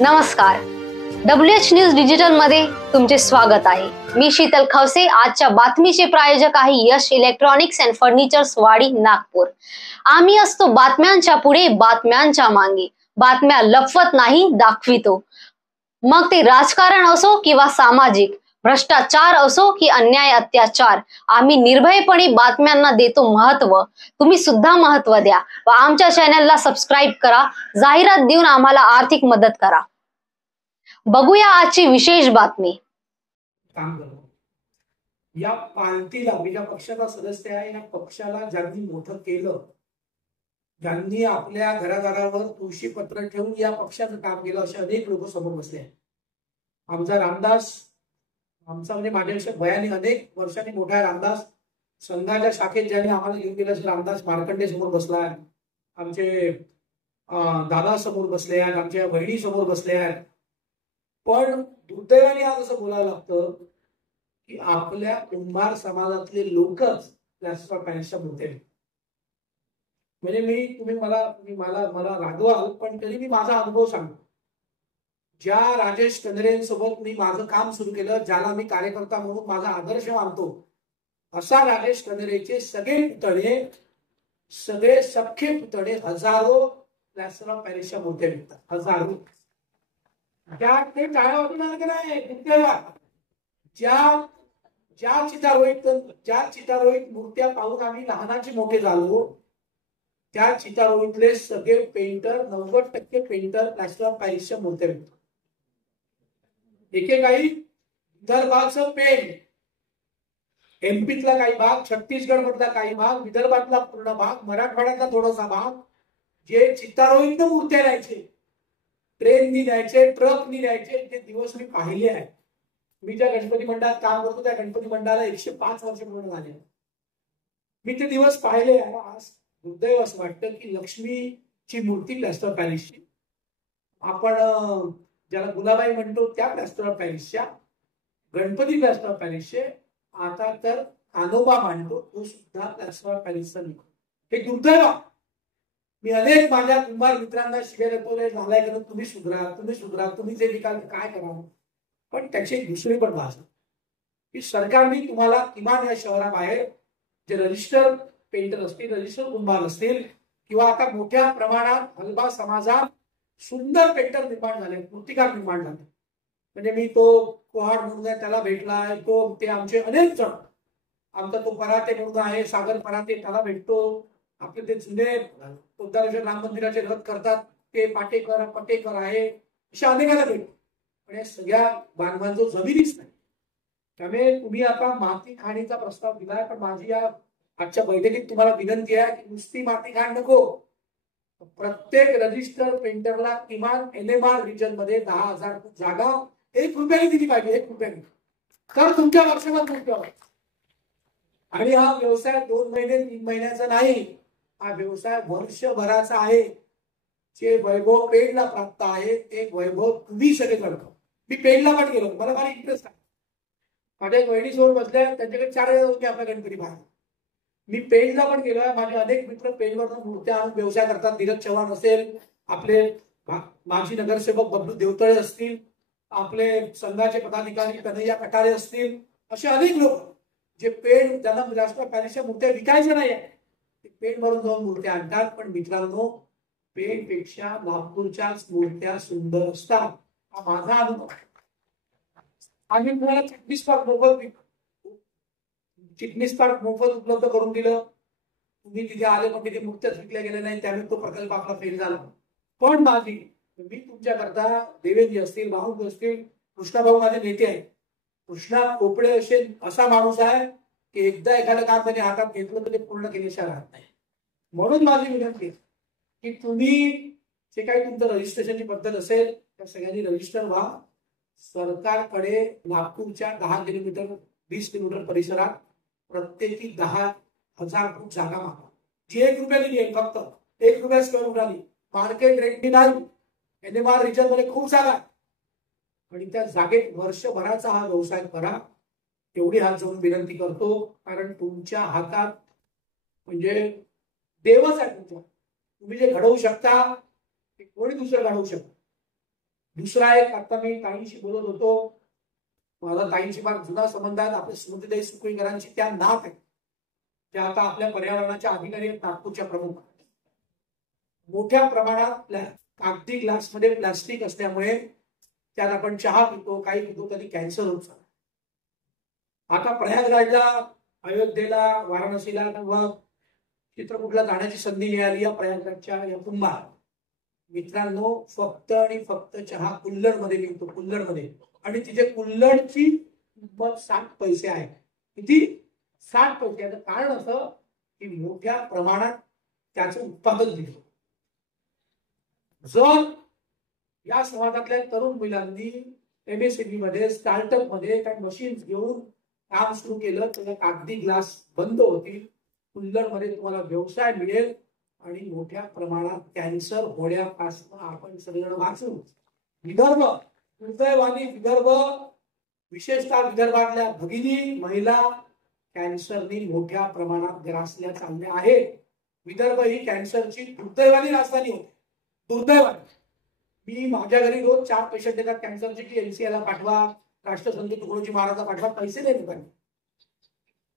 नमस्कार, WH news digital मध्ये तुमचे स्वागत आहे. मी शीतल खवसे. आजच्या बातमीचे प्रायोजक आहे यश इलेक्ट्रॉनिक्स अँड फर्निचर्स, वाडी, नागपूर. आम्ही असतो बातम्यांच्या पुढे, बातम्यांच्या मागे. बातम्या लपवत नाही, दाखवितो. मग ते राजकारण असो किंवा सामाजिक, भ्रष्टाचार असो की अन्याय अत्याचार, आम्ही निर्भयपणे बातम्यांना देतो महत्व. तुम्ही सुद्धा महत्व द्या व आमच्या चॅनलला सबस्क्राईब करा. जाहिरात देऊन आम्हाला आर्थिक मदत करा. बघूया आजची विशेष बातमी. या पार्टीला, मी ज्या पक्षाचा सदस्य आहे, या पक्षाला ज्यांनी मोठं केलं, ज्यांनी आपल्या घरादारावर तुळशी पत्र ठेवून या पक्षाचं काम केलं, असे अनेक लोक समोर बसले आहेत. आमचा रामदास, आमचा म्हणजे माझ्यापेक्षा वयाने अनेक वर्षांनी मोठा आहे रामदास. संघाच्या शाखेत ज्यांनी आम्हाला घेऊन गेलं, रामदास मार्कंडे समोर बसला आहे, आमचे दादा समोर बसले आहेत, आमच्या बहिणी समोर बसले आहेत. पण दुर्दैवाने आज असं बोलायला लागतं की आपल्या कुंभार समाजातले लोकच प्लॅस्टर पॅरिसच्या मूर्त्या आहेत. म्हणजे तुम्ही मला रागवाल, पण तरी मी माझा अनुभव सांगतो. ज्या राजेश कंदरेंसोबत मी माझं काम सुरू केलं, ज्याला मी कार्यकर्ता म्हणून माझा आदर्श मानतो, असा राजेश कंदरेचे सगळे पुतळे, सगळे सख्खे पुतळे, हजारो प्लॅस्टर ऑफ पॅरिसच्या मूर्त्या विकतात. हजारो. त्या ते टाळ्या वाजवणार नाही. ज्या चितारोहित मूर्त्या पाहून आम्ही लहानाचे मोठे झालो, त्या चितारोहितले सगळे पेंटर, 90% पेंटर प्लॅस्टर ऑफ पॅरिसच्या मूर्त्या विकतात. एकेकाळी विदर्भाचं पेंट, एमपीतला काही भाग, छत्तीसगड मधला काही भाग, विदर्भातला पूर्ण भाग, मराठवाड्यातला थोडासा भाग, जे चितारोहित मूर्त्या न्यायचे, ट्रेननी न्यायचे, ट्रकनी न्यायचे, ते दिवस मी पाहिले आहे. मी ज्या गणपती मंडळात काम करतो, त्या गणपती मंडळाला 105 वर्ष पूर्ण झाले. मी ते दिवस पाहिले आहे. आज दुर्दैव असं वाटतं की लक्ष्मीची मूर्ती प्लॅस्टर ऑफ पॅरिसची, आपण ज्याला गुलाबाई म्हणतो त्या प्लॅस्टर ऑफ पॅरिसच्या, गणपती प्लॅस्टर ऑफ पॅरिसचे, आता तर कानोबा मांडतो तो सुद्धा प्लॅस्टर ऑफ पॅरिसचा निघतो. हे दुर्दैव. मी अनेक माझ्या कुंभार मित्रांना शिकायला येतो, झालाय करून तुम्ही सुधरा, तुम्ही जे निकाल काय करावं. पण त्याची एक दुसरी पण भाषा की सरकारने तुम्हाला किमान या शहराबाहेर जे रजिस्टर पेंटर असतील, रजिस्टर कुंभार असतील, किंवा आता मोठ्या प्रमाणात हलबा समाजात सुंदर पेंटर निर्माण झाले, मूर्तिकार निर्माण झाले. म्हणजे मी तो कोहाड म्हणून आहे त्याला भेटलाय, ते आमचे अनेक जण, आमचा तो पराते म्हणून आहे, सागर पराते, त्याला भेटतो. आपले ते जुने पोद्दारेश्वर राम मंदिराचे रथ करतात ते पटेकर आहे, अशा अनेकांना भेटतो. पण या सगळ्या बांधवांचं जमिनीच नाही. त्यामुळे तुम्ही आता माती खाणीचा प्रस्ताव दिलाय, पण माझी या आजच्या बैठकीत तुम्हाला विनंती आहे की नुसती माती खाण नको. प्रत्येक रजिस्टर पेंटरला किमान NMR रिजन मध्ये 10,000 जागा 1 रुपयाने दिली पाहिजे. 1 रुपयाने तर तुमच्या वर्षात तुमच्यावर. आणि हा व्यवसाय 2 महिने 3 महिन्याचा नाही, हा व्यवसाय वर्षभराचा आहे. जे वैभव पेडला प्राप्त आहे, एक वैभव तुम्ही सगळे करतो. मी पेडला पण गेलो, मला फार इंटरेस्ट आहे. माझ्या बहिणी समोर बसल्या, त्यांच्याकडे 4 वेळा होते आपल्या गणपती बाहेर. मी पेडला पण गेलोय. माझे अनेक मित्र पेडवर मूर्त्या आणून व्यवसाय करतात. धीरज चव्हाण असेल, आपले माजी नगरसेवक बबलू देवतळे असतील, आपले संघाचे पदाधिकारी कन्हैया कटारे असतील, असे अनेक लोक जे पेड, ज्यांना प्लॅस्टर ऑफ पॅरिसच्या मूर्त्या विकायच्या नाही आहे, ते पेड भरून जाऊन मूर्त्या आणतात. पण मित्रांनो, पेडपेक्षा नागपूरच्याच मूर्त्या सुंदर असतात. हा माझा अनुभव. आम्ही तुम्हाला चिटणीस पार्क मोफत उपलब्ध करून दिलं. तुम्ही तिथे आले पण तिथे मूर्त्या विकल्या गेल्या नाही, त्यामुळे तो प्रकल्प आपला फेल झाला. पण मी तुमच्याकरता देवेंद्र असतील, भाऊ असतील, कृष्णाभाऊ माझे नेते आहेत. कृष्णा कोपडे असा माणूस आहे की एकदा एखादं काम त्याने हातात घेतलं तर ते पूर्ण केल्याशिवाय राहत नाही. म्हणून माझी विनंती की तुम्ही जे काही तुमचं रजिस्ट्रेशनची पद्धत असेल, त्या सगळ्यांनी रजिस्टर व्हा. सरकारकडे नागपूरच्या 10 किलोमीटर 20 किलोमीटर परिसरात प्रत्येकी 10,000 फूट जागा मागा, जी 1 रुपयाने येईल. फक्त 1 रुपया स्क्वेअर फूट आली. मार्केट रेटनी नाही. NMR रिजन मध्ये खूप जागा, आणि त्या जागेत वर्षभराचा हा व्यवसाय करा, एवढी हात जोडून विनंती करतो. कारण तुमच्या हातात म्हणजे देवच आहे तुमचा. तुम्ही जे घडवू शकता ते कोणी दुसरं घडवू शकतं. दुसरा एक, आता मी ताईंशी बोलत होतो, मला ताईंशी फार जुना संबंध आहे. आपल्या स्मृतिताई सुकळीकरांची त्या नात आहे, त्या आता आपल्या पर्यावरणाच्या अधिकारी आहेत, नागपूरच्या प्रमुख. मोठ्या प्रमाणात कागदी ग्लासमध्ये प्लास्टिक असल्यामुळे त्यात आपण चहा पितो, काही पितो, तरी कॅन्सर होत चालला. आता प्रयागराजला, अयोध्येला, वाराणसीला किंवा चित्रकूटला जाण्याची संधी मिळाली या प्रयागराजच्या या कुंभात. मित्रांनो, फक्त आणि फक्त चहा कुल्लड मध्ये मिळतो, कुल्लड मध्ये. आणि तिथे कुल्लडची किंमत 60 पैसे आहे. किती? 60 पैसे. याचं कारण असं की मोठ्या प्रमाणात त्याचं उत्पादन दिलं. जर या समाजातल्या तरुण मुलांनी MSME मध्ये, स्टार्टअप मध्ये काही मशीन्स घेऊन काम सुरू केलं तर कागदी ग्लास बंद होतील, कुल्लड मध्ये तुम्हाला व्यवसाय मिळेल आणि मोठ्या प्रमाणात कॅन्सर होण्यापासून आपण सगळं वाचू. विदर्भ, दुर्दैवानी विदर्भ, विशेषतः विदर्भातल्या भगिनी महिला कॅन्सरनी मोठ्या प्रमाणात ग्रासल्या चालल्या आहेत. विदर्भ ही कॅन्सरची दुर्दैवानी राजधानी होती. दुर्दैवानी. मी माझ्या घरी रोज 4 पेशंट येतात कॅन्सरचे, की NCI ला पाठवा, राष्ट्रसंत तुकडोजी महाराजला पाठवा, पैसे नाही देतात.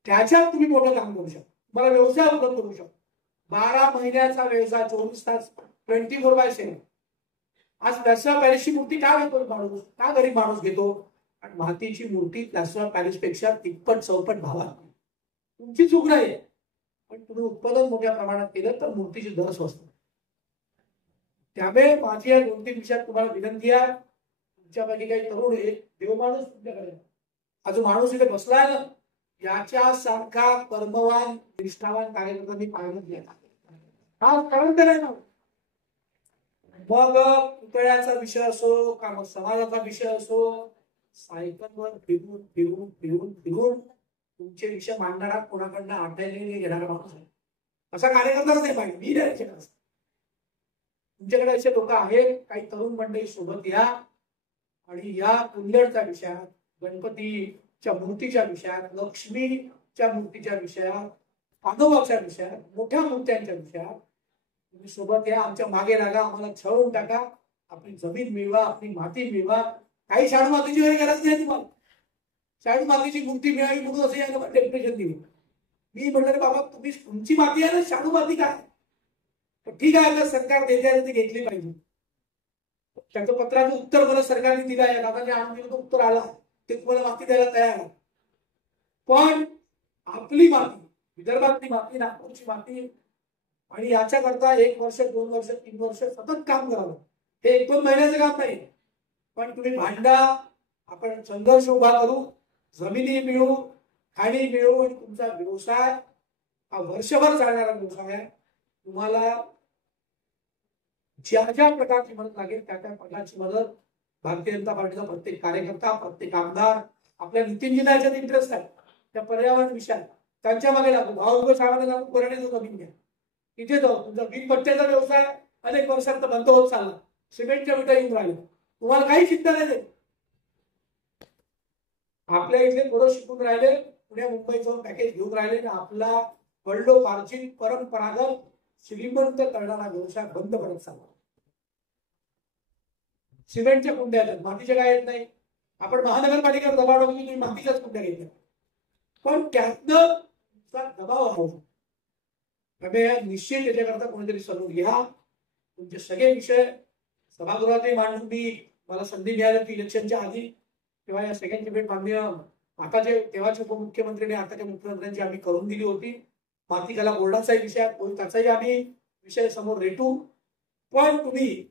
त्याच्यात तुम्ही मोठं काम करू शकता, मला व्यवसाय उपलब्ध करू शकता. 12 महिन्याचा व्यवसाय, 24 तास, 24/7. आज प्लॅस्टर ऑफ पॅरिसची मूर्ती का घेतो माणूस, का गरीब माणूस घेतो? आणि मातीची मूर्ती प्लॅस्टर ऑफ पॅरिस पेक्षा तिप्पट चौपट भावात. तुमची चूक नाही, पण तुम्ही उत्पादन मोठ्या प्रमाणात केलं तर मूर्तीची दर स्वस्त. त्यामुळे माझी या 2-3 विषयात तुम्हाला विनंती आहे. तुमच्यापैकी काही तरुण, एक देवमाणूस तुमच्याकडे, हा जो माणूस इथे बसलाय ना, याच्यासारखा कर्मवान, निष्ठावान कार्यकर्ता मी पाहिलं नाही. हा कारण तर आहे ना. मग पुतळ्याचा विषय असो का मग समाजाचा विषय असो, सायकलवर फिरून फिरून फिरून फिरून तुमचे विषय मांडणारा, कोणाकडनं आठवणी घेणारा माणूस आहे. असा कार्यकर्ताच नाही पाहिजे. मी नाही. तुमच्याकडे असे लोक आहेत, काही तरुण मंडळी सोबत या आणि या कुल्लडच्या विषयात, गणपतीच्या मूर्तीच्या विषयात, लक्ष्मीच्या मूर्तीच्या विषयात, पांडवाच्या विषयात, मोठ्या मूर्त्यांच्या विषयात तुम्ही सोबत या. आमच्या मागे लागा, आम्हाला छळून टाका, आपली जमीन मिळवा, आपली माती मिळवा. काही शाडू मातीची वगैरे गरज नाही तुम्हाला. शाडू मातीची मूर्ती मिळावी म्हणून असं याला डेप्युटेशन दिली. मी म्हणलं बाबा, तुम्ही तुमची माती आहे ना, शाडू माती काय? ठीक आहे, आता सरकार देते ती घेतली पाहिजे. त्याचं पत्राचं उत्तर मला सरकारने दिलं आहे, दादाने आणून दिलं, उत्तर आला, ते तुम्हाला माती द्यायला तयार आहे. पण आपली माती, विदर्भातली माती, नागपूरची माती, आणि याच्याकरता 1 वर्ष, 2 वर्ष, 3 वर्ष सतत काम करावं. हे 1-2 महिन्याचं काम नाही. पण तुम्ही भांडा, आपण संघर्ष उभा करू, जमिनी मिळू, खाणी मिळू, आणि तुमचा व्यवसाय हा वर्षभर चालणारा व्यवसाय आहे. तुम्हाला ज्या ज्या प्रकारची मदत लागेल त्या त्या प्रकारची मदत भारतीय जनता पार्टीचा प्रत्येक कार्यकर्ता, प्रत्येक आमदार, आपल्या नितीनजींना याच्यात इंटरेस्ट आहे, त्या पर्यावरण विषयात त्यांच्या मागे लागू. भाऊ साहेबांना लागू करण्याचं जमीन घ्या, तिथे जाऊ. तुमचा वीटभट्ट्याचा व्यवसाय अनेक वर्षांत बंद होत चालला, सिमेंटच्या विटा येऊन राहिल्या, तुम्हाला काही चिंता नाही. आपल्या इथले पोरं शिकून राहिले, पुण्या मुंबई जाऊन पॅकेज घेऊन राहिले, आपला वडिलोपार्जित परंपरागत श्रीमंत करणारा व्यवसाय बंद पडत चालला. सिमेंटच्या कुंड्या आहेत, मातीच्या काय येत नाही. आपण महानगरपालिकेवर दबाव टाकून तुम्ही मातीच्याच कुंड्या घेतल्या, पण त्यातनं दबाव होतो. त्यामुळे निश्चित याच्याकरता कोणीतरी समजून घ्या. तुमचे सगळे विषय सभागृहातही मांडून, मी मला संधी मिळाली की इलेक्शनच्या आधी, तेव्हा या सगळ्यांची भेट मान्य आताचे तेव्हाचे उपमुख्यमंत्री आणि आताच्या मुख्यमंत्र्यांची आम्ही करून दिली होती. माती कला बोर्डाचाही विषय, त्याचाही आम्ही विषय समोर रेटू. पण तुम्ही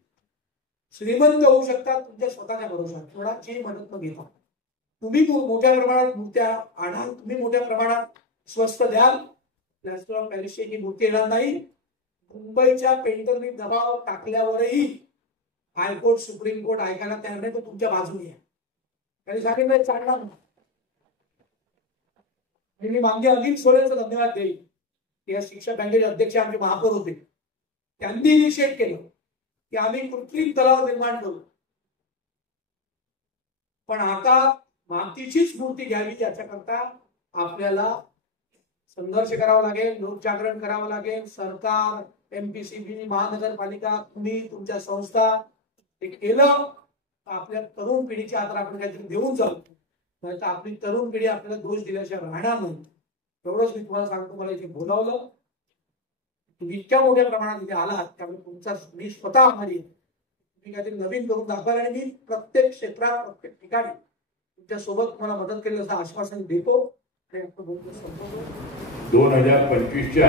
श्रीमंत होऊ शकता तुमच्या स्वतःच्या भरोशावर, कोणाची मदत न घेता. तुम्ही मोठ्या प्रमाणात मूर्त्या आणाल, तुम्ही मोठ्या प्रमाणात स्वस्त द्याल, प्लॅस्टर ऑफ पॅरिसची ही मूर्ती येणार नाही. मुंबईच्या पेंटरनी दबाव टाकल्यावरही हायकोर्ट, सुप्रीम कोर्ट ऐकायला तयार नाही, तो तुमच्या बाजूने आहे. त्यांनी सांगितलं चालणार नाही. मी मागे अनिल सोरेंचा धन्यवाद देईल. या शिक्षक बँकेचे अध्यक्ष आमचे महापौर होते, त्यांनी इनिशिएट केलं की आम्ही कृत्रिम तलाव निर्माण करू. पण आता मातीचीच मूर्ती घ्यावी, याच्याकरता आपल्याला संघर्ष करावा लागेल, लोकजागरण करावं लागेल. सरकार, MPCB, महानगरपालिका, तुम्ही, तुमच्या संस्था हे केलं आपल्या तरुण पिढीच्या हातात आपण काहीतरी देऊन चालतो, नाही तर आपली तरुण पिढी आपल्याला दोष दिल्याशिवाय राहणार नाही. एवढंच मी तुम्हाला सांगतो. मला इथे बोलावलं, तुम्ही इतक्या मोठ्या प्रमाणात इथे आलात, त्यामुळे तुमचा मी स्वतः आभारी आहे. तुम्ही काहीतरी नवीन करून दाखवाल आणि मी प्रत्येक क्षेत्रात प्रत्येक ठिकाणी तुमच्या सोबत तुम्हाला मदत केली असं आश्वासन देतो. 2025च्या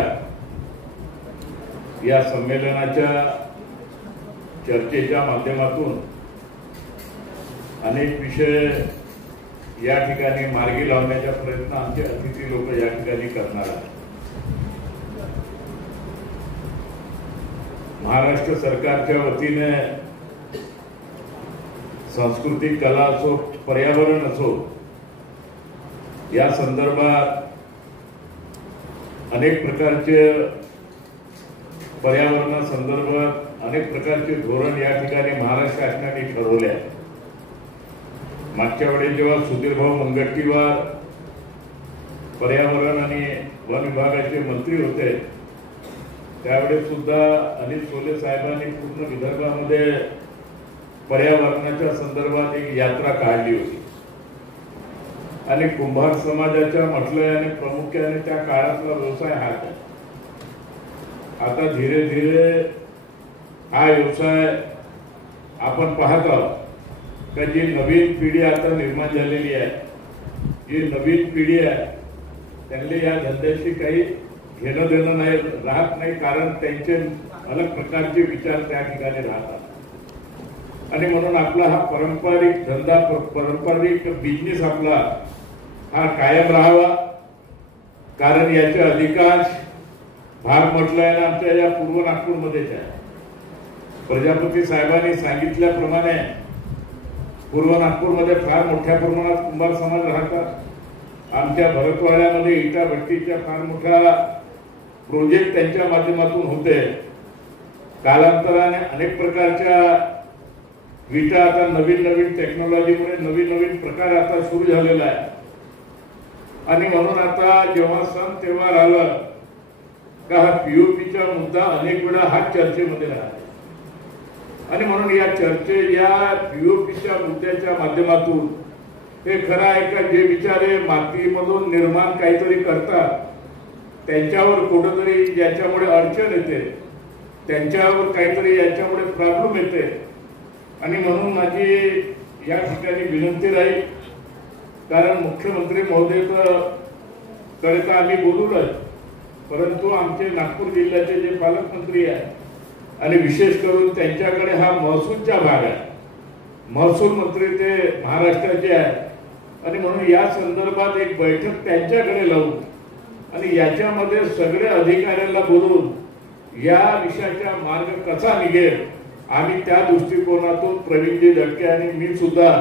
या संमेलनाच्या चर्चेच्या माध्यमातून अनेक विषय या ठिकाणी मार्गी लावण्याचा प्रयत्न आमचे अतिथी लोक या ठिकाणी करणार आहेत. महाराष्ट्र सरकारच्या वतीने सांस्कृतिक कला असो, पर्यावरण असो, या संदर्भात अनेक प्रकारचे पर्यावरणासंदर्भात अनेक प्रकारचे धोरण या ठिकाणी महाराष्ट्र शासनाने ठरवले आहे. मागच्या वेळेस जेव्हा सुधीरभाऊ मुनगंटीवार पर्यावरण आणि वन विभागाचे मंत्री होते, त्यावेळेस सुद्धा अनिल सोले साहेबांनी पूर्ण विदर्भामध्ये पर्यावरणाच्या संदर्भात एक यात्रा काढली होती. आणि कुंभार समाजाच्या म्हटलं आणि प्रामुख्याने त्या काळातला व्यवसाय हा आहे. आता धीरे धीरे हा व्यवसाय आपण पाहत आहोत का जी नवीन पिढी आता निर्माण झालेली आहे, जी नवीन पिढी आहे, त्यांनी या धंद्याशी काही घेणं देणं नाही राहत नाही. कारण त्यांचे अलग प्रकारचे विचार त्या ठिकाणी राहतात. आणि म्हणून आपला हा पारंपरिक धंदा, पारंपरिक बिझनेस आपला हा कायम राहावा. कारण याचे अधिकांश भाग म्हटलंय ना आमच्या या पूर्व नागपूरमध्येच आहे. प्रजापती साहेबांनी सांगितल्याप्रमाणे पूर्व नागपूरमध्ये फार मोठ्या प्रमाणात कुंभार समाज राहतात. आमच्या भरतवाड्यामध्ये इटा भट्टीच्या फार मोठा प्रोजेक्ट त्यांच्या माध्यमातून होते. कालांतराने अनेक प्रकारच्या विटा आता नवीन नवीन टेक्नॉलॉजीमुळे नवीन नवीन प्रकार आता सुरू झालेला आहे. आणि म्हणून आता जेव्हा सण तेव्हार आलं का हा पीओपीचा मुद्दा अनेक वेळा हा चर्चेमध्ये राहतो. आणि म्हणून या या पीओपीच्या मुद्द्याच्या माध्यमातून हे खरं आहे का जे बिचारे मातीमधून निर्माण काहीतरी करतात त्यांच्यावर कुठंतरी याच्यामुळे अडचण येते, त्यांच्यावर काहीतरी याच्यामुळे प्रॉब्लेम येते. आणि म्हणून माझी या ठिकाणी विनंती राहील, कारण मुख्यमंत्री महोदय कडे तर आम्ही बोलूनच, परंतु आमचे नागपूर जिल्ह्याचे जे पालकमंत्री आहेत आणि विशेष करून त्यांच्याकडे हा महसूलचा भाग आहे, महसूल मंत्री ते महाराष्ट्राचे आहेत. आणि म्हणून या संदर्भात एक बैठक त्यांच्याकडे लावून आणि याच्यामध्ये सगळे अधिकाऱ्यांना बोलून या विषयाचा मार्ग कसा निघेल आम्ही त्या दृष्टिकोनातून प्रवीणजी दटके आणि मी सुद्धा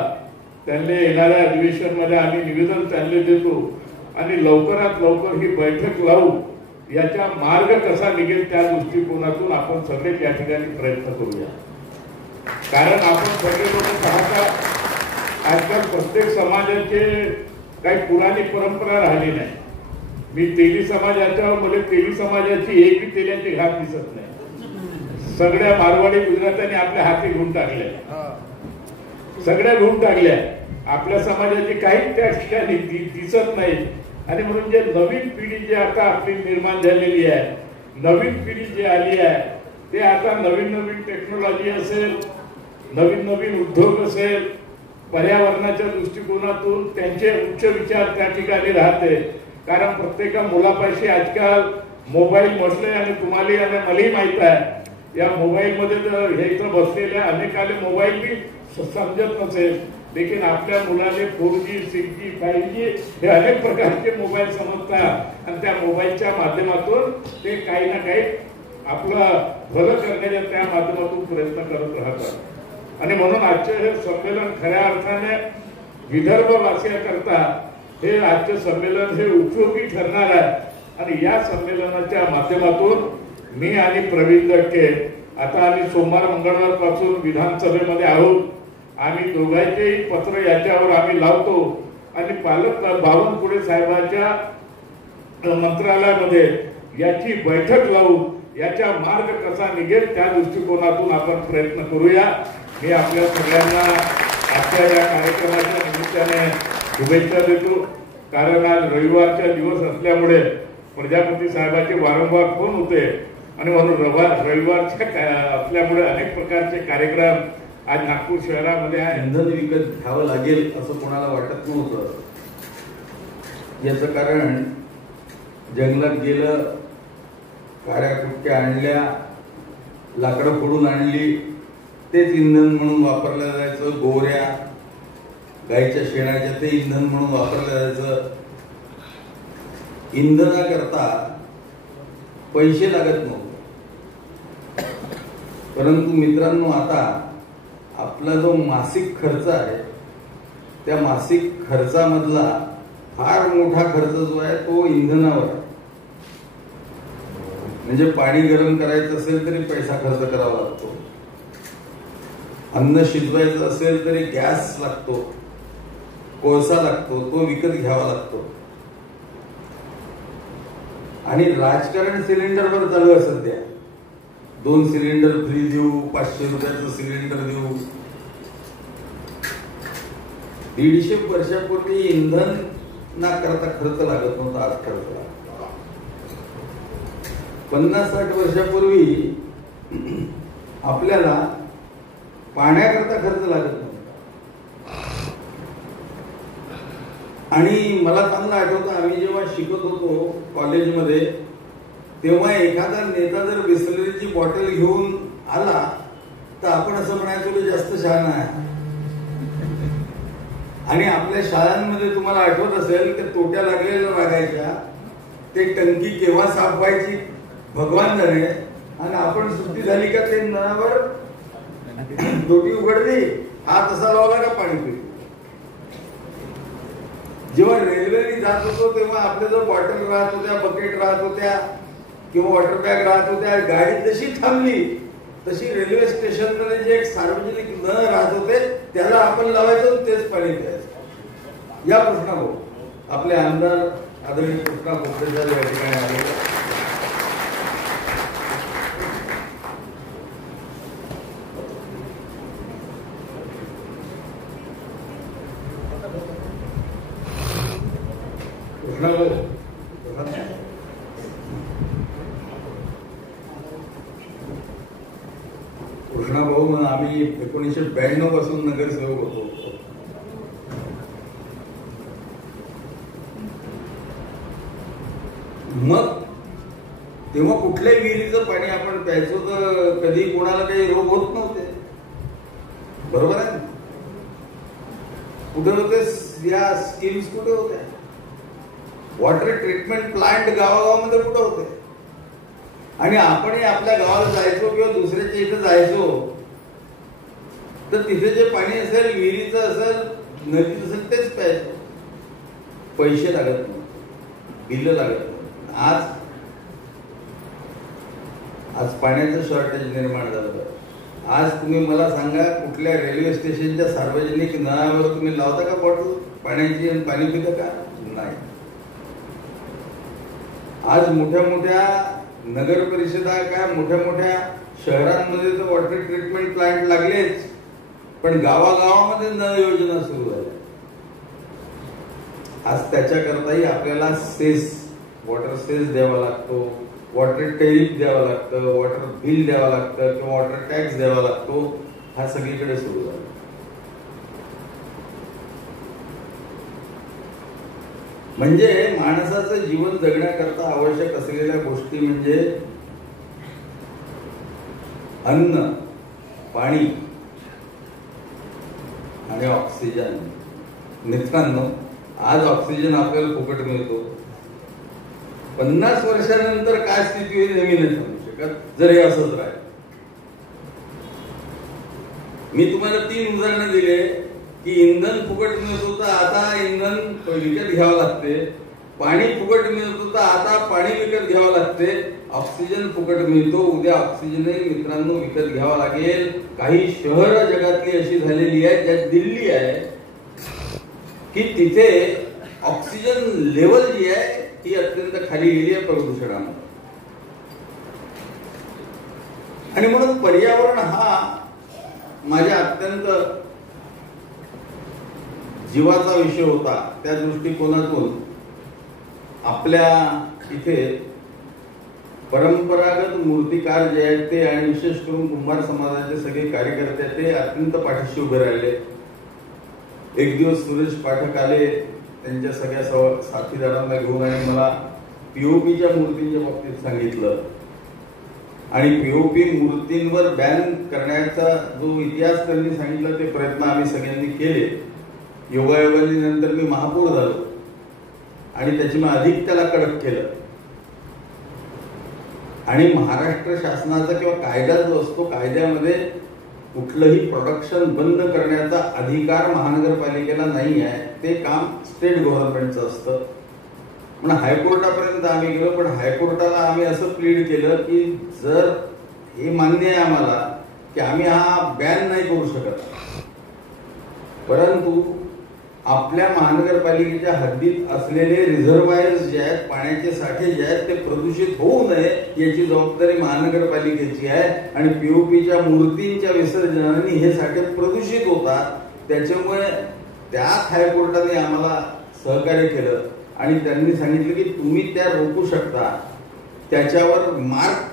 त्यांनी येणाऱ्या अधिवेशनमध्ये आम्ही निवेदन त्यांना देतो. आणि लवकरात लवकर ही बैठक लावू, याचा मार्ग कसा निघेल त्या दृष्टिकोनातून आपण सगळे या ठिकाणी प्रयत्न करूया. कारण आपण सगळे लोक पाहता आजकाल प्रत्येक समाजाचे काही पुराणी परंपरा राहिली नाही. मी तेली समाजाच्या, मला तेली समाजाची एक बी तेल्याची घात दिसत नाही. सगळ्या मारवाडी गुजरातांनी आपल्या हाती घेऊन टाकल्या, सगळ्या घेऊन टाकल्या. आपल्या समाजाची काही त्या ठिकाणी दिसत नाही. आणि म्हणून जे नवीन पिढी जी आता आपली निर्माण झालेली आहे, नवीन पिढी जी आली आहे, ते आता नवीन नवीन टेक्नॉलॉजी असेल, नवीन नवीन उद्योग असेल, पर्यावरणाच्या दृष्टिकोनातून त्यांचे उच्च विचार त्या ठिकाणी राहते. कारण प्रत्येक मुलापाशी आजकाल मोबाईल म्हटले आणि तुम्हाला आणि मलाही माहित आहे या मोबाईल मध्ये तर हे इथं बसलेल्या अनेकाले मोबाईल बी समजत नसेल, लेकिन आपल्या मुलाने 4G 6G 5G हे अनेक प्रकारचे मोबाईल समजतात आणि त्या मोबाईलच्या माध्यमातून ते काही ना काही आपलं भलं करण्याच्या त्या माध्यमातून प्रयत्न करत राहतात. आणि म्हणून आजचे हे संमेलन खऱ्या अर्थाने विदर्भवासियांकरता हे आजचे संमेलन हे उपयोगी ठरणार आहे. आणि या संमेलनाच्या माध्यमातून मी आणि प्रवीण दटके आता आम्ही सोमवार मंगळवार पासून विधानसभेमध्ये आहोत. आम्ही दोघांचेही पत्र याच्यावर आम्ही लावतो आणि पालक बावनकुळे साहेबांच्या मंत्रालयामध्ये याची बैठक लावून याचा मार्ग कसा निघेल त्या दृष्टिकोनातून आपण प्रयत्न करूया. मी आपल्या सगळ्यांना आजच्या या कार्यक्रमाच्या निमित्ताने शुभेच्छा देतो. कारण आज रविवारचा दिवस असल्यामुळे प्रजापती साहेबांचे वारंवार फोन होते आणि म्हणून रविवारच्या असल्यामुळे अनेक प्रकारचे कार्यक्रम आज नागपूर शहरामध्ये आहे. इंधन विकत घ्यावं लागेल असं कोणाला वाटत नव्हतं. याचं कारण जंगलात गेलं, काड्या कुटक्या आणल्या, लाकडं फोडून आणली, तेच इंधन म्हणून वापरलं जायचं. गोऱ्या गाईच्या शेणाच्या ते इंधन म्हणून वापरलं जायचं. इंधनाकरता पैसे लागत नव्हते. परंतु मित्रांनो, आता आपला जो मासिक खर्च आहे त्या मासिक खर्चामधला फार मोठा खर्च जो आहे तो इंधनावर आहे. म्हणजे पाणी गरम करायचं असेल तरी पैसा खर्च करावा लागतो, अन्न शिजवायचं असेल तरी गॅस लागतो, कोळसा लागतो, तो विकत घ्यावा लागतो. आणि राजकारण सिलेंडरवर चालू आहे सध्या. 2 सिलेंडर फ्री देऊ, 500 रुपयाचं सिलेंडर देऊ. 150 वर्षापूर्वी इंधन ना करता खर्च लागत नव्हता, आज खर्च लागतो. 50-60 वर्षापूर्वी आपल्याला पाण्याकरता खर्च लागत नव्हता. आणि मला चांगलं आठवतं, आम्ही जेव्हा शिकत होतो कॉलेजमध्ये, तेव्हा एखादा नेता जर बिस्लरीची बॉटल घेऊन आला तर आपण असं म्हणायचो की जास्त शहाणा आहे. आणि आपल्या शाळांमध्ये तुम्हाला आठवत असेल की तोट्या लागलेल्या लागायच्या, ते टंकी केव्हा साफ व्हायची भगवान जाणे. आणि आपण सुट्टी झाली का ते नळावर तोटी उघडली, हात असा लावला का पाणी पितो. जेव्हा रेल्वेने जात होतो तेव्हा आपल्या जर बॉटल राहत होत्या, बकेट राहत होत्या किंवा वॉटर बॅग राहत होत्या, गाडी जशी थांबली तशी रेल्वे स्टेशनमध्ये जे एक सार्वजनिक नळ राहत होते त्याला आपण लावायचो, तेच पाणी प्यायचं. या प्रश्नावर आपले आमदार आदरणीय कृष्णा खोपडे साहेब या ठिकाणी आले. कृष्णा भाऊ म्हणून आम्ही 1992 पासून नगरसेवक होतो. मग तेव्हा कुठल्याही विहिरीचं पाणी आपण प्यायचो तर कधी कोणाला काही रोग होत नव्हते, बरोबर आहे. कुठे होते या स्कीम्स, कुठे होत्या वॉटर ट्रीटमेंट प्लांट गावागावामध्ये कुठे होते. आणि आपणही आपल्या गावाला जायचो किंवा दुसऱ्याच्या इथं जायचो तर तिथे जे पाणी असेल, विहिरीचं असेल, नदीचं असेल, तेच प्यायचो. पैसे लागत नव्हते, बिल लागत नव्हते. आज पाण्याचं शॉर्टेज निर्माण झालं. आज तुम्ही मला सांगा, कुठल्या रेल्वे स्टेशनच्या सार्वजनिक नळावर तुम्ही लावता का बॉटल पाण्याची आणि पाणी पिता का? नाही. आज मोठ्या मोठ्या नगर परिषदा काय मोठ्या मोठ्या शहरांमध्ये तर वॉटर ट्रीटमेंट प्लांट लागलेच, पण गावागावामध्ये नळ योजना सुरू झाल्या. आज त्याच्याकरताही आपल्याला सेस, वॉटर सेस द्यावा लागतो, वॉटर टेरिफ द्यावं लागतं, वॉटर बिल द्यावं लागतं किंवा वॉटर टॅक्स द्यावा लागतो. हा सगळीकडे सुरू झाला. म्हणजे माणसाचं जीवन जगण्याकरता आवश्यक असलेल्या गोष्टी म्हणजे अन्न, पाणी आणि ऑक्सिजन. मित्रांनो, आज ऑक्सिजन आपल्याला फुकट मिळतो. 50 वर्षानंतर काय स्थिती होईल हे मी नाही सांगू शकत जर हे असंच राहील. मी तुम्हाला 3 उदाहरणं दिले की इंधन फुकट मिळत होतं, आता इंधन विकत घ्यावं लागते. पाणी फुकट मिळत होतं, आता पाणी विकत घ्यावं लागते. ऑक्सिजन फुकट मिळतो, उद्या ऑक्सिजनही मित्रांनो विकत घ्यावा लागेल. काही शहरं जगातली अशी झालेली आहेत, ज्यात दिल्ली आहे, की तिथे ऑक्सिजन लेवल जी आहे ही अत्यंत खाली गेली आहे प्रदूषणामुळे. आणि म्हणून पर्यावरण हा माझ्या अत्यंत जीवाचा विषय होता. त्या दृष्टिकोनातून आपल्या इथे परंपरागत मूर्तिकार जे आहेत ते आणि विशेष करून कुंभार समाजाचे सगळे कार्यकर्ते ते अत्यंत पाठीशी उभे राहिले. एक दिवस सुरेश पाठक आले त्यांच्या सगळ्या साथीदारांना घेऊन आणि मला पीओपीच्या मूर्तींच्या बाबतीत सांगितलं आणि पीओपी मूर्तींवर बॅन करण्याचा जो इतिहास त्यांनी सांगितला ते प्रयत्न आम्ही सगळ्यांनी केले. योगायोगाने नंतर मी महापौर झालो आणि त्याची मी अधिक त्याला कडक केलं आणि महाराष्ट्र शासनाचा किंवा कायदा जो असतो कायद्यामध्ये कुठलंही प्रोडक्शन बंद करण्याचा अधिकार महानगरपालिकेला नाही आहे. ते काम स्टेट गव्हर्नमेंटचं असतं. म्हणून हायकोर्टापर्यंत आम्ही गेलो पण हायकोर्टाला आम्ही असं प्लीड केलं की जर हे मान्य आहे आम्हाला की आम्ही हा बॅन नाही करू शकत परंतु आपल्या महानगरपालिकेच्या हद्दीत असलेले रिझर्वायर्स जे आहेत पाण्याचे साठे जे आहेत ते प्रदूषित होऊ नये याची जबाबदारी महानगरपालिकेची आहे आणि पीओपीच्या मूर्तींच्या विसर्जनाने हे साठे प्रदूषित होतात. त्याच्यामुळे त्यात हायकोर्टाने आम्हाला सहकार्य केलं आणि त्यांनी सांगितलं की तुम्ही त्या रोखू शकता. त्याच्यावर मार्क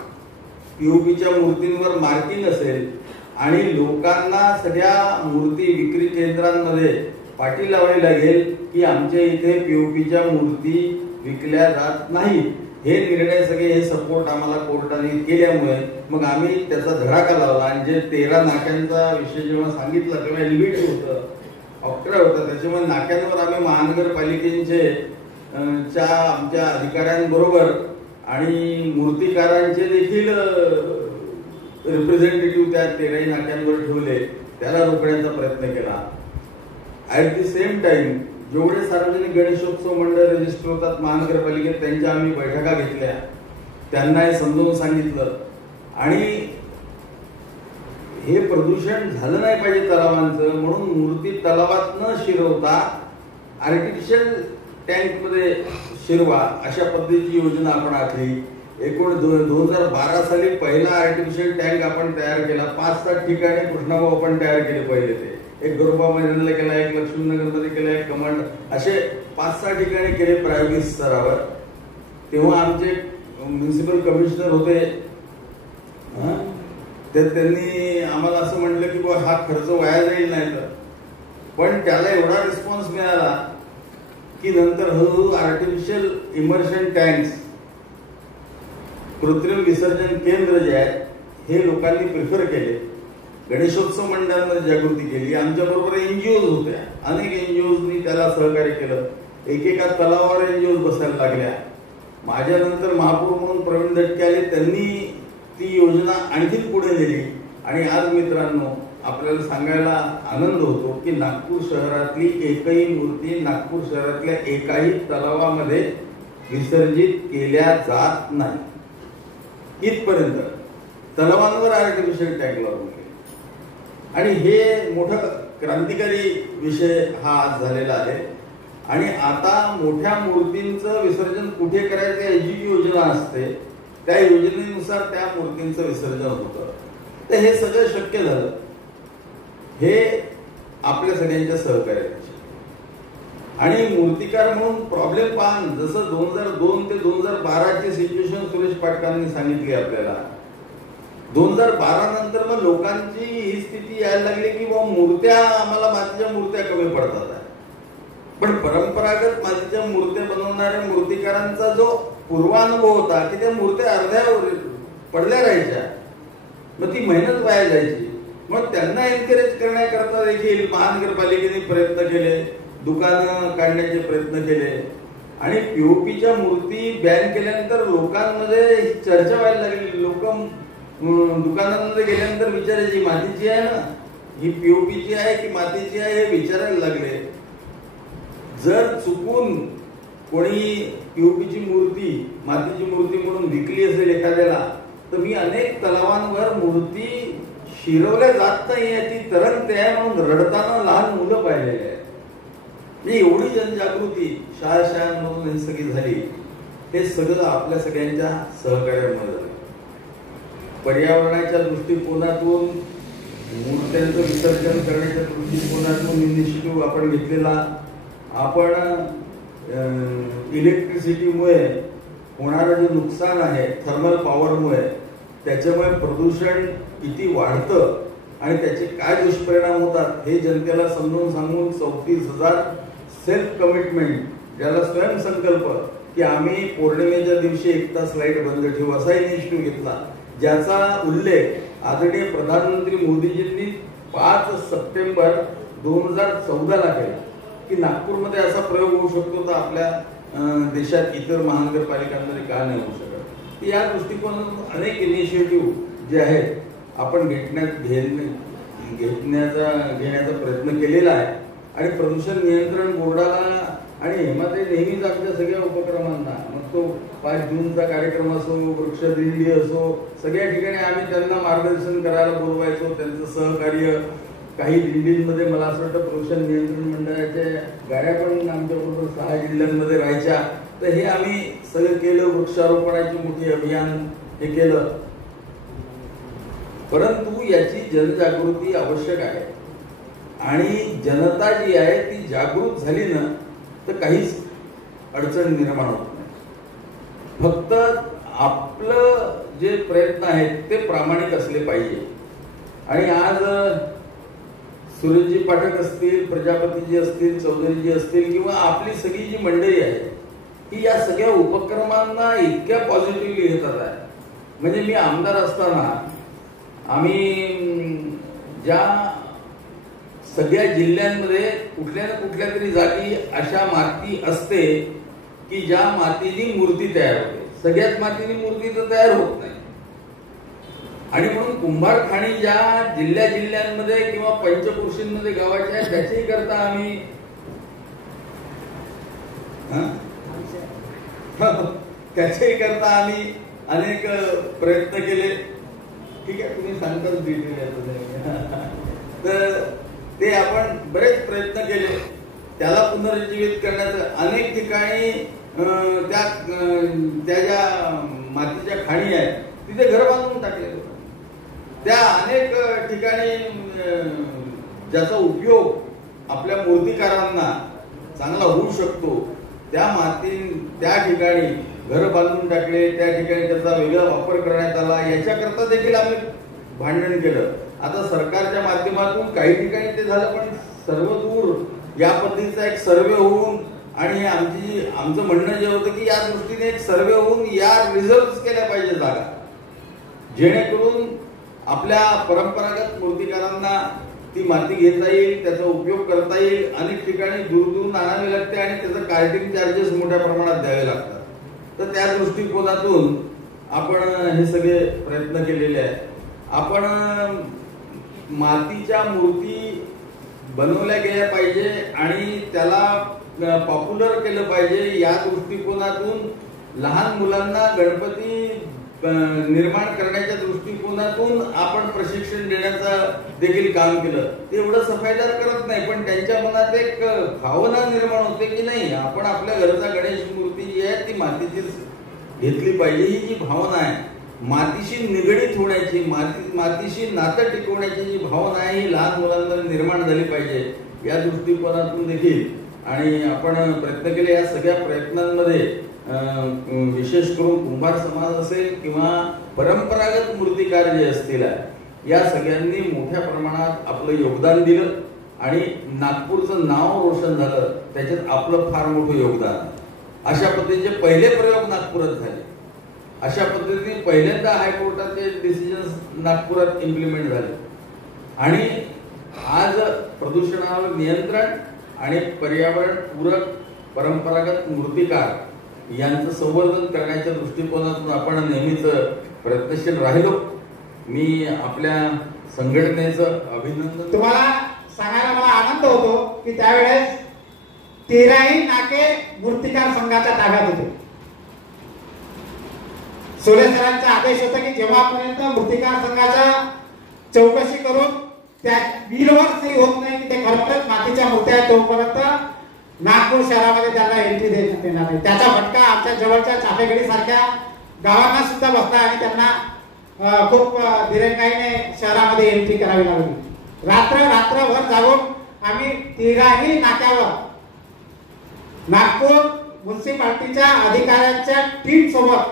पीओपीच्या मूर्तींवर मार्किंग असेल आणि लोकांना सगळ्या मूर्ती विक्री केंद्रांमध्ये पाटी लावावी लागेल की आमच्या इथे पीओपीच्या मूर्ती विकल्या जात नाही. हे निर्णय सगळे हे सपोर्ट आम्हाला कोर्टाने केल्यामुळे मग आम्ही त्याचा धडाका लावला आणि जे 13 नाक्यांचा विषय जेव्हा सांगितला तेव्हा एलबीटी होतं 11 होतं. त्याच्यामुळे नाक्यांवर आम्ही महानगरपालिकेचे आमच्या अधिकाऱ्यांबरोबर आणि मूर्तिकारांचे देखील रिप्रेझेंटेटिव्ह त्या 13 नाक्यांवर ठेवले. त्याला रोखण्याचा प्रयत्न केला. ऍट दी सेम टाइम जेवढे सार्वजनिक गणेशोत्सव मंडळ रजिस्टर होतात महानगरपालिकेत त्यांच्या आम्ही बैठका घेतल्या. त्यांना हे समजावून सांगितलं आणि हे प्रदूषण झालं नाही पाहिजे तलावांचं म्हणून मूर्ती तलावात न शिरवता आर्टिफिशियल टँक मध्ये शिरवा अशा पद्धतीची योजना आपण आखली. एकूण 2012 साली पहिला आर्टिफिशियल टँक आपण तयार केला. 5-7 ठिकाणी कृष्णाभाऊ आपण तयार केले. पहिले ते एक गरुबा मैदानाला केला, एक लक्ष्मीनगर मध्ये केला, एक कमांड असे 5-6 ठिकाणी केले प्रायोगिक स्तरावर. तेव्हा आमचे म्युन्सिपल कमिशनर होते तर त्यांनी आम्हाला असं म्हटलं की बाबा हा खर्च वाया जाईल नाही तर पण त्याला एवढा रिस्पॉन्स मिळाला की नंतर हळूहळू आर्टिफिशियल इमर्शन टँक्स कृत्रिम विसर्जन केंद्र जे आहेत हे लोकांनी प्रिफर केले. गणेशोत्सव मंडळांमध्ये जागृती केली. आमच्या बरोबर एनजीओज होत्या. अनेक एनजीओजनी त्याला सहकार्य केलं. एकेका तलावावर एनजीओज बसायला लागल्या. माझ्यानंतर महापौर म्हणून प्रवीण दटके आले. त्यांनी ती योजना आणखी पुढे नेली आणि आज मित्रांनो आपल्याला सांगायला आनंद होतो की नागपूर शहरातली एकही मूर्ती नागपूर शहरातल्या एकाही तलावामध्ये विसर्जित केल्या जात नाही. इथपर्यंत तलावांवर आर्टिफिशियल टँक लावून केले आणि हे मोठं क्रांतिकारी विषय हा आज झालेला आहे. आणि आता मोठ्या मूर्तींचं विसर्जन कुठे करायचं याची योजना असते त्या योजनेनुसार त्या मूर्तींचं विसर्जन होतं. तर हे सगळं शक्य झालं हे आपल्या सगळ्यांच्या सहकार्याचे. आणि मूर्तिकार म्हणून प्रॉब्लेम पाहून जसं 2002 ते 2012ची सिच्युएशन सुरेश पाटकांनी सांगितली आपल्याला. 2012 नंतर मग लोकांची ही स्थिती यायला लागली की मूर्त्या आम्हाला मातीच्या मूर्त्या कमी पडतात पण परंपरागत मातीच्या मूर्त्या बनवणाऱ्या मूर्तिकारांचा जो पूर्वानुभव होता की त्या मूर्त्या अर्ध्या पडल्या राहायच्या मग ती मेहनत वाया जायची. मग त्यांना एनकरेज करण्याकरता देखील महानगरपालिकेने प्रयत्न केले. दुकानं काढण्याचे प्रयत्न केले आणि पीओपीच्या मूर्ती बॅन केल्यानंतर लोकांमध्ये चर्चा व्हायला लागली. लोक दुकानांमध्ये गेल्यानंतर विचारायची मातीची आहे ना ही पीओपीची आहे की मातीची आहे हे विचारायला लागले. जर चुकून कोणी पीओपीची मूर्ती मातीची मूर्ती म्हणून विकली असेल एखाद्याला तर मी अनेक तलावांवर मूर्ती शिरवल्या जात नाही याची तरंगते आहे म्हणून रडताना लहान मुलं पाहिलेली आहेत. एवढी जनजागृती शाळांमधून ही सगळी झाली. हे सगळं आपल्या सगळ्यांच्या सहकार्यामुळे झालं. पर्यावरणाच्या दृष्टिकोनातून मूर्त्यांचं विसर्जन करण्याच्या दृष्टिकोनातून इनिशिएटिव्ह आपण घेतलेला, आपण इलेक्ट्रिसिटीमुळे होणारं जे नुकसान आहे थर्मल पॉवरमुळे, त्याच्यामुळे प्रदूषण किती वाढतं आणि त्याचे काय दुष्परिणाम होतात हे जनतेला समजून सांगून 34,000 सेल्फ कमिटमेंट, ज्याला स्वयंसंकल्प की आम्ही पौर्णिमेच्या दिवशी 1 तास लाईट बंद ठेवू असा इनिशिएटिव्ह घेतला, ज्याचा उल्लेख आदरणीय प्रधानमंत्री मोदीजींनी 5 सप्टेंबर 2014ला केला की नागपूरमध्ये असा प्रयोग होऊ शकतो तर आपल्या देशात इतर महानगरपालिकांमध्ये का नाही होऊ शकत. या दृष्टिकोनातून अनेक इनिशिएटिव्ह जे आहेत आपण घेण्याचा प्रयत्न केलेला आहे. आणि प्रदूषण नियंत्रण बोर्डाला आणि हेमाते नेहमीच आमच्या सगळ्या उपक्रमांना, मग तो 5 जूनचा कार्यक्रम असो, वृक्षदिंडी असो, सगळ्या ठिकाणी आम्ही त्यांना मार्गदर्शन करायला बोलवायचो. त्यांचं सहकार्य, काही दिंडींमध्ये मला असं वाटतं प्रदूषण नियंत्रण मंडळाच्या गाड्या पण आमच्याबरोबर 6 जिल्ह्यांमध्ये राहायच्या. तर हे आम्ही सगळं केलं, वृक्षारोपणाची मोठी अभियान हे केलं. परंतु याची जनजागृती आवश्यक आहे आणि जनता जी आहे ती जागृत झाली ना तर काहीच अडचण निर्माण होत नाही. फक्त आपलं जे प्रयत्न आहेत ते प्रामाणिक असले पाहिजे. आणि आज सुरेशजी पाठक असतील, प्रजापतीजी असतील, चौधरीजी असतील किंवा आपली सगळी जी मंडळी आहे ती या सगळ्या उपक्रमांना इतक्या पॉझिटिव्हली घेतात आहे. म्हणजे मी आमदार असताना आम्ही ज्या सगळ्या जिल्ह्यांमध्ये कुठल्या ना कुठल्या तरी जागी अशा माती असते की ज्या मातीची मूर्ती तयार होते. सगळ्याच मातीची मूर्ती तर तयार होत नाही. आणि म्हणून कुंभारखाणी ज्या जिल्ह्यांमध्ये किंवा पंचक्रोशींमध्ये गावाच्या त्याच्याही करता आम्ही अनेक प्रयत्न केले. ठीक आहे, तुम्ही सांगताच डिटेल. तर ते आपण बरेच प्रयत्न केले त्याला पुनरुज्जीवित करण्याचं. अनेक ठिकाणी त्या ज्या मातीच्या खाणी आहेत तिथे घर बांधून टाकले. त्या अनेक ठिकाणी ज्याचा उपयोग आपल्या मूर्तिकारांना चांगला होऊ शकतो त्या ठिकाणी घर बांधून टाकले. त्या ठिकाणी त्याचा वेगळा वापर करण्यात आला. याच्याकरता देखील आम्ही भांडण केलं. आता सरकारच्या माध्यमातून काही ठिकाणी ते झालं, पण सर्व दूर या पद्धतीचा एक सर्वे होऊन आणि आमचं म्हणणं जे होतं की या दृष्टीने एक सर्वे होऊन या रिझर्व्ह केल्या पाहिजे जागा, जेणेकरून आपल्या परंपरागत मूर्तिकारांना ती माती घेता येईल, त्याचा उपयोग करता येईल. अनेक ठिकाणी दूर आणावी लागते आणि त्याचं कार्टिंग चार्जेस मोठ्या प्रमाणात द्यावे लागतात. तर त्या दृष्टिकोनातून आपण हे सगळे प्रयत्न केलेले आहेत. आपण मातीच्या मूर्ती बनवल्या गेल्या पाहिजे आणि त्याला पॉप्युलर केलं पाहिजे. या दृष्टिकोनातून लहान मुलांना गणपती निर्माण करण्याच्या दृष्टिकोनातून आपण प्रशिक्षण देण्याचं देखील काम केलं. ते एवढं सफाईदार करत नाही, पण त्यांच्या मनात एक भावना निर्माण होते की नाही, आपण आपल्या घरचा गणेश मूर्ती जी आहे ती मातीचीच घेतली पाहिजे. ही जी भावना आहे, मातीशी निगडीत होण्याची, मातीशी नातं टिकवण्याची जी भावना आहे ही लहान मुलांना निर्माण झाली पाहिजे. या दृष्टिकोनातून देखील आणि आपण प्रयत्न केले. या सगळ्या प्रयत्नांमध्ये विशेष करून कुंभार समाज असेल किंवा परंपरागत मूर्तिकार जे असतील या सगळ्यांनी मोठ्या प्रमाणात आपलं योगदान दिलं आणि नागपूरचं नाव रोशन झालं. त्याच्यात आपलं फार मोठं योगदान. अशा पद्धतीचे पहिले प्रयोग नागपुरात झाले. अशा पद्धतीने पहिल्यांदा हायकोर्टाचे डिसिजन्स नागपुरात इम्प्लिमेंट झाले आणि आज प्रदूषणावर नियंत्रण आणि पर्यावरण पूरक परंपरागत मूर्तिकार यांचं संवर्धन करण्याच्या दृष्टिकोनातून आपण नेहमीच प्रयत्नशील राहिलो. मी आपल्या संघटनेचं अभिनंदन. तुम्हाला सांगायला मला आनंद होतो की त्यावेळेस 13ही नाके मूर्तिकार संघाच्या ताब्यात होते. सोले सरांचा आदेश होता की जेव्हापर्यंत मूर्तिकार संघाचा चौकशी करून त्या बिलवर सही होत नाही की ते खरोखरच मातीच्या मूर्त्या आहेत तोपर्यंत नागपूर शहरामध्ये त्यांना एंट्री देण्यात येणार नाही. त्याचा फटका आमच्या जवळच्या चाफेगडी सारख्या गावांना सुद्धा बसला आणि त्यांना खूप दिरंगाईने शहरामध्ये एंट्री करावी लागली. रात्रभर जाऊन आम्ही 13ही नाक्यावर नागपूर म्युन्सिपाल्टीच्या अधिकाऱ्यांच्या टीम सोबत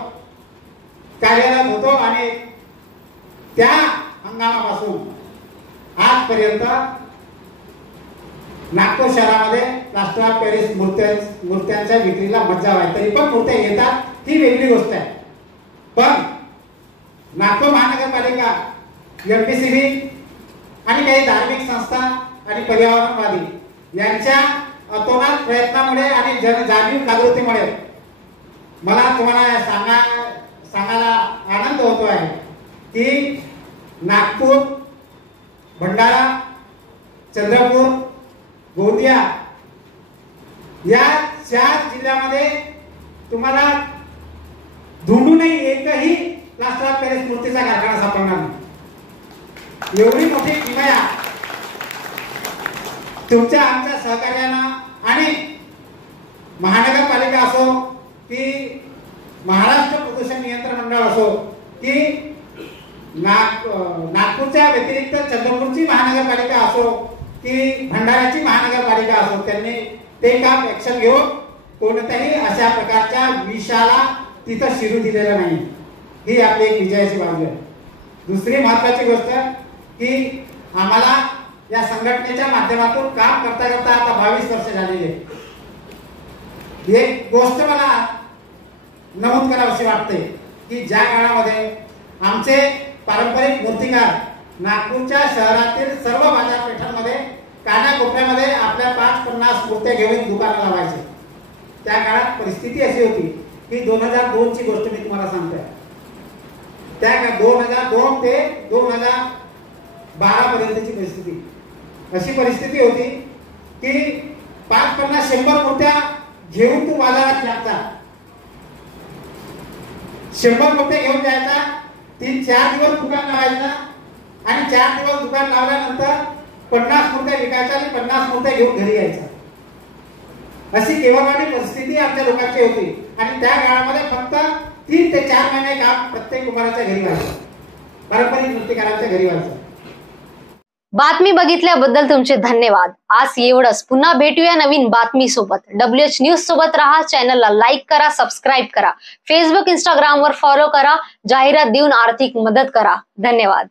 कार्यरत होतो आणि त्या हंगामापासून आजपर्यंत नागपूर शहरामध्ये प्लास्टर ऑफ पॅरिस मूर्त्यांच्या विक्रीला मज्जाव आहे. तरी पण मूर्त्या येतात ही वेगळी गोष्ट आहे. पण नागपूर महानगरपालिका, MPCB आणि काही धार्मिक संस्था आणि पर्यावरणवादी यांच्या अतोनात प्रयत्नामुळे आणि जनजागृती जागृतीमुळे मला तुम्हाला सांगायला आनंद होतो आहे की नागपूर, भंडारा, चंद्रपूर, गोंदिया या 4 जिल्ह्यामध्ये तुम्हाला धुंडूनही एकही प्लास्टर ऑफ पॅरिस मूर्तीचा कारखाना सापडणार नाही. एवढी मोठी किमया तुमच्या आमच्या सहकार्यानं आणि महानगरपालिका असो की महाराष्ट्र प्रदूषण नियंत्रण मंडळ असो की नागपूरच्या व्यतिरिक्त चंद्रपूरची महानगरपालिका असो की भंडाऱ्याची महानगरपालिका असो, त्यांनी ते काम ऍक्शन घेऊन कोणत्याही अशा प्रकारच्या विषाला तिथं शिरू दिलेलं नाही. ही आपली एक विजयाची बाजू आहे. दुसरी महत्वाची गोष्ट की आम्हाला या संघटनेच्या माध्यमातून काम करता करता आता 22 वर्ष झालेली आहे. एक गोष्ट मला नमूद करावीशी वाटते की ज्या काळामध्ये आमचे पारंपरिक मूर्तिकार नागपूरच्या शहरातील सर्व बाजारपेठांमध्ये कानाकोपऱ्यामध्ये आपल्या 5-50 मूर्त्या घेऊन दुकानं लावायचे. त्या काळात परिस्थिती अशी होती की 2002 ची गोष्ट मी तुम्हाला सांगतोय. त्या 2002 ते 2012 पर्यंतची परिस्थिती अशी परिस्थिती होती की 5-50-100 मूर्त्या घेऊन तू बाजारात लागता. 100 मूर्त्या घेऊन जायचा, 3-4 दिवस दुकान लावायचा आणि 4 दिवस दुकान लावल्यानंतर 50 मूर्त्या विकायच्या आणि 50 मूर्त्या घेऊन घरी यायचा. अशी केवळवाणी परिस्थिती आमच्या लोकांची होती आणि त्या काळामध्ये फक्त 3 ते 4 महिने काम प्रत्येक कुंभाराच्या घरी व्हायचं, पारंपरिक मूर्तिकारांच्या घरी व्हायचं. बातमी बघितल्याबद्दल तुमचे धन्यवाद. आज एवढंच. पुन्हा भेटूया नवीन बातमी सोबत. WH न्यूज सोबत राहा. चॅनलला लाईक करा, सबस्क्राईब करा. फेसबुक, इंस्टाग्रामवर फॉलो करा. जाहिरात देऊन आर्थिक मदत करा. धन्यवाद.